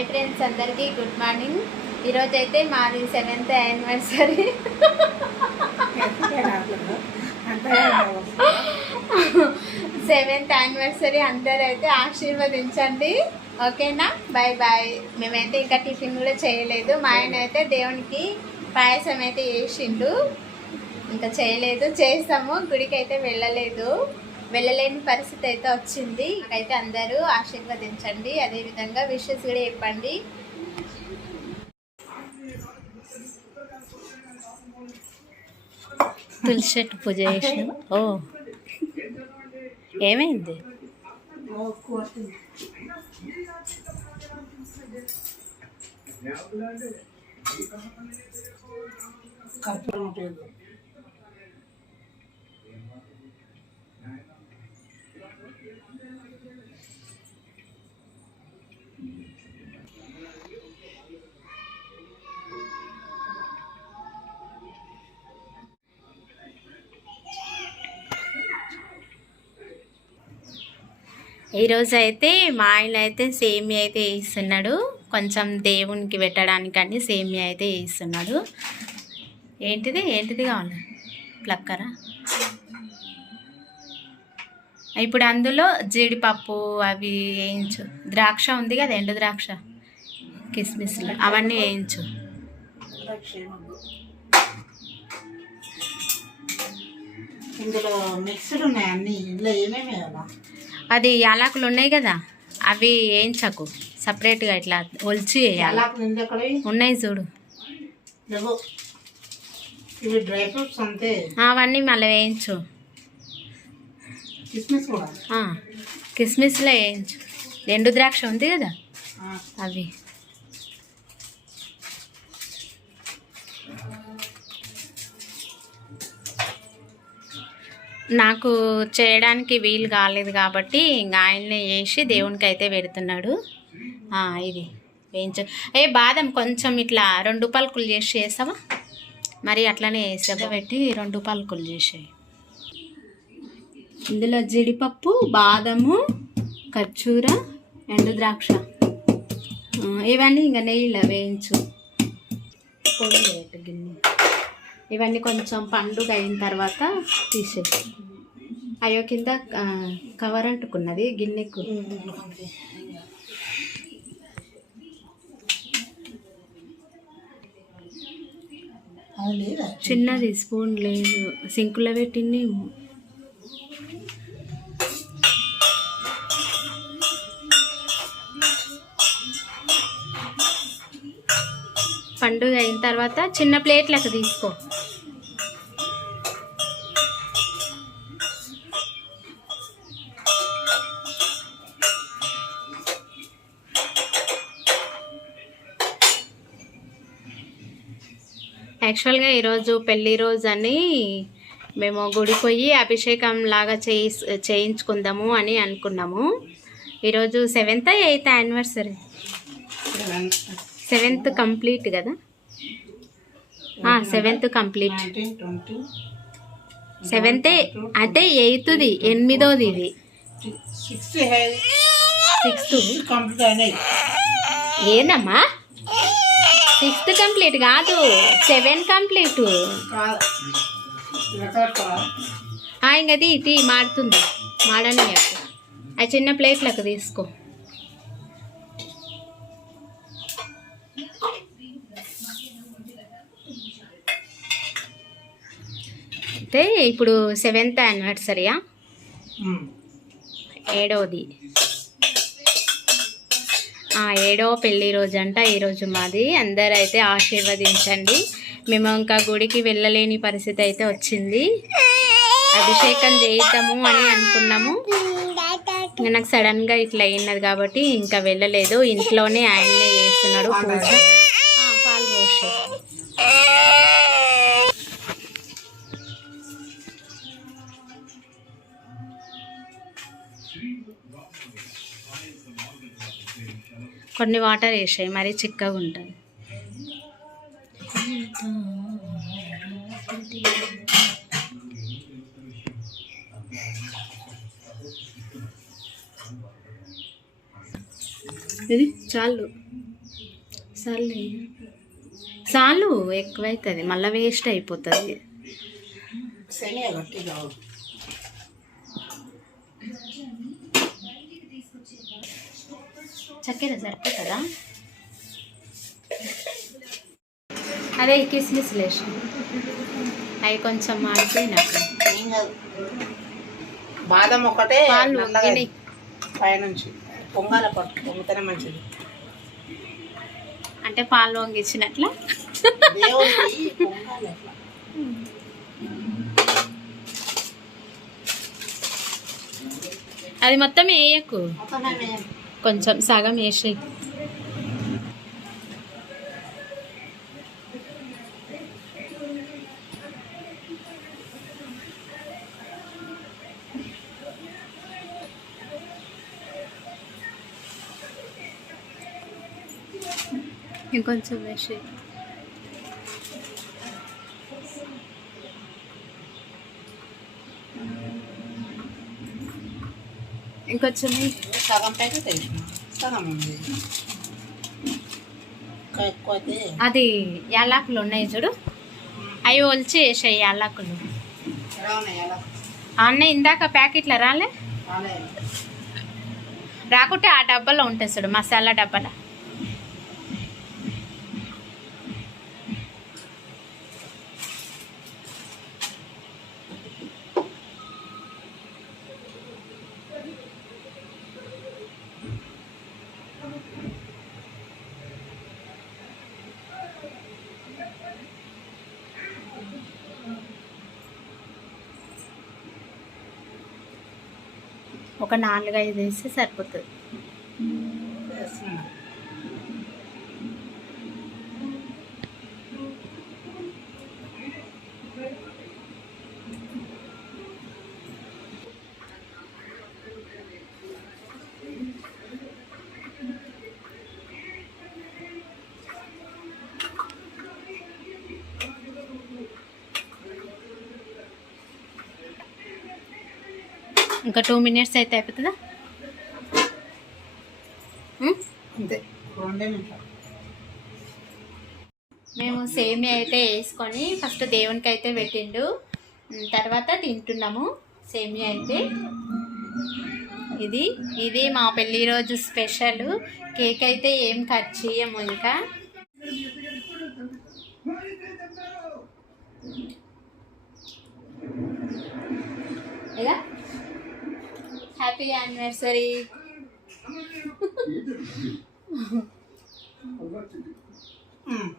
Hi friends అందరికీ good morning. ఈరోజు అయితే మాది సెవెంత్ యానివర్సరీ. సెవెంత్ యానివర్సరీ అందరూ అయితే ఆశీర్వదించండి. ఓకేనా? Bye bye. మేమైతే ఇంకా టిఫిన్ కూడా చేయలేదు. మా ఆయన అయితే దేవునికి పాయసం అయితే చేసిండు. ఇంకా చేయలేదు. చేస్తాము. గుడికి అయితే వెళ్ళలేదు. వెళ్ళలేని పరిస్థితి అయితే వచ్చింది. అయితే అందరూ ఆశీర్వదించండి. అదేవిధంగా విషెస్ కూడా చెప్పండి. తులసి పూజ చేసిన ఓ. ఏమైంది? కర్పూరం ఈరోజు అయితే మా ఆయన అయితే సేమియా అయితే వేస్తున్నాడు. కొంచెం దేవునికి పెట్టడానికండి సేమియా అయితే వేస్తున్నాడు. ఏంటిది? ఏంటిది కావాలి? ప్లక్కరా? ఇప్పుడు అందులో జీడిపప్పు అవి వేయించు. ద్రాక్ష ఉంది కదా ఎండు ద్రాక్ష కిస్మిస్లు. అవన్నీ వేయించు. ఇందులో మిక్స్డ్ ఉన్నాయి అన్నీ. ఇందులో ఏమేమి వేయాలా? అది యాలకులు ఉన్నాయి కదా అవి వేయించకు. సపరేట్గా ఇట్లా ఒలిచి వేయాలి. ఉన్నాయి చూడు. లేవు ఇవి డ్రై ఫ్రూట్స్ అంతే. అవన్నీ మళ్ళీ వేయించు. కిస్మిస్ కూడా. ఆ, కిస్మిస్లో వేయించు. ఎండు ద్రాక్ష ఉంది కదా అవి. నాకు చేయడానికి వీలు కాలేదు కాబట్టి ఇంకా ఆయన్నే చేసి దేవునికి అయితే పెడుతున్నాడు ఇది. వేయించు. ఏ బాదం కొంచెం ఇట్లా రెండు పలుకులు చేసి చేస్తావా? మరి అట్లనే వేసా పెట్టి రెండు పలుకులు చేసాయి. ఇందులో జీడిపప్పు బాదము ఖర్జూర ఎండు ద్రాక్ష. ఇవన్నీ ఇంకా నెయ్యిలో వేయించు. గిన్నె. ఇవన్నీ కొంచెం పండుగ అయిన తర్వాత తీసేసి అయ్యో కింద కవర్ అంటుకున్నది గిన్నెకు. చిన్నది స్పూన్ లేదు. సింకులో పెట్టింది పండుగ అయిన తర్వాత చిన్న ప్లేట్లకు తీసుకో. యాక్చువల్గా ఈరోజు పెళ్ళి రోజు అని మేము గుడికి పోయి అభిషేకం లాగా చేయి చేయించుకుందాము అని అనుకున్నాము. ఈరోజు seventh eighth anniversary. Seventh complete కదా? Seventh complete. సెవెంత్ అంటే ఎయిత్ది ఎనిమిదోది ఇది. సిక్స్త్ ఏందమ్మా? సిక్స్త్ కంప్లీట్ కాదు సెవెన్ కంప్లీట్. కాదు ఇంకది టీ మాడుతుంది మాడని ఆ చిన్న ప్లేట్లకు తీసుకో. అయితే ఇప్పుడు సెవెంత్ యానివర్సరీయా. ఏడవది. ఆ, ఏడవ పెళ్ళి రోజు అంట ఈరోజు మాది. అందరూ అయితే ఆశీర్వదించండి. మేము ఇంకా గుడికి వెళ్ళలేని పరిస్థితి అయితే వచ్చింది. అభిషేకం చేయిద్దాము అని అనుకున్నాము. నాకు సడన్గా ఇట్లా అయినది కాబట్టి ఇంకా వెళ్ళలేదు. ఇంట్లోనే ఆయన్నే చేస్తున్నాడు పూజ. పాలు పోసి. కొన్ని వాటర్ వేసాయి మరీ చిక్కగా ఉంటుంది. ఇది చాలు. చాలు చాలు ఎక్కువైతుంది మళ్ళీ వేస్ట్ అయిపోతుంది సేమియా గట్టిగా చక్కెర సరిపోతుందా? అదే కిస్మిస్ లేసి అవి కొంచెం మాడిపోయినట్టు ఏం కాదు. బాదం ఒకటే పాలు. పైనుంచి. పొంగాల పట్టు పొంగితేనే మంచిది. అంటే పాలు వంగించినట్ల? అది మొత్తం వేయకు. మొత్తం కొంచెం సగం వేసి ఇంకొంచెం వేసి ఇంకొంచెం వేయి. సగం ప్యాకెట్ సగం ఉంది. అది యాలకులు ఉన్నాయి చూడు. అవి ఒలిచి వేసాయి యాలకులు. అన్న ఇందాక ప్యాకెట్లో రాలే? రాలే రాకుంటే ఆ డబ్బాలో ఉంటుంది చూడు మసాలా డబ్బాలో. ఒక నాలుగైదు వేస్తే సరిపోతుంది. ఇంకా టూ మినిట్స్ అయితే అయిపోతుందా? మేము సేమియా అయితే వేసుకొని ఫస్ట్ దేవునికి అయితే పెట్టిండు తర్వాత తింటున్నాము సేమియా అయితే. ఇది ఇది మా పెళ్ళి రోజు స్పెషల్. కేక్ అయితే ఏం కట్ చేయము ఇంకా. ఇలా హ్యాపీ యానివర్సరీ ఉమ్.